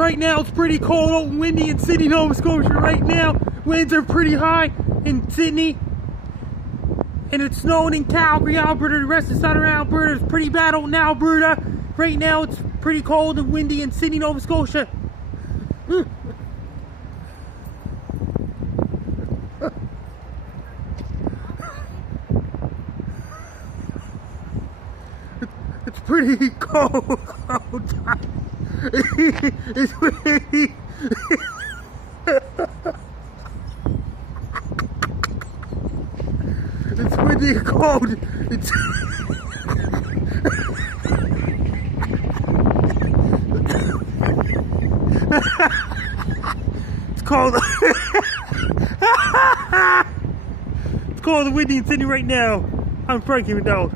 Right now it's pretty cold, old and windy in Sydney, Nova Scotia right now. Winds are pretty high in Sydney. And it's snowing in Calgary, Alberta. The rest of southern Alberta is pretty bad out in Alberta. Right now it's pretty cold and windy in Sydney, Nova Scotia. It's pretty cold outside. It's windy. It's windy and cold. It's cold. It's cold and windy in Sydney right now. I'm Frankie McDowell.